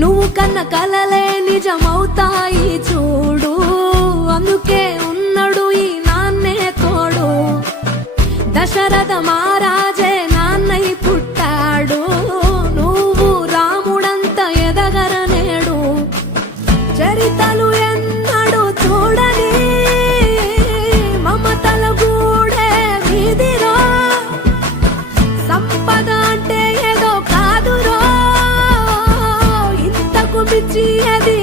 నువ్వు కన్న కలలే నిజమవుతాయి చూడు, అందుకే ఉన్నాడు ఈ నాన్నే తోడు. దశరథ మహారాజే నాన్నై పుట్టాడు, నువ్వు రాముడంత ఎదగరనేడు. చరితలు ఎన్నడు చూడని మమతల గూడే వీధిరో, సంపద అంటే ఏదో కాదురో, ఇంతకు మించి అది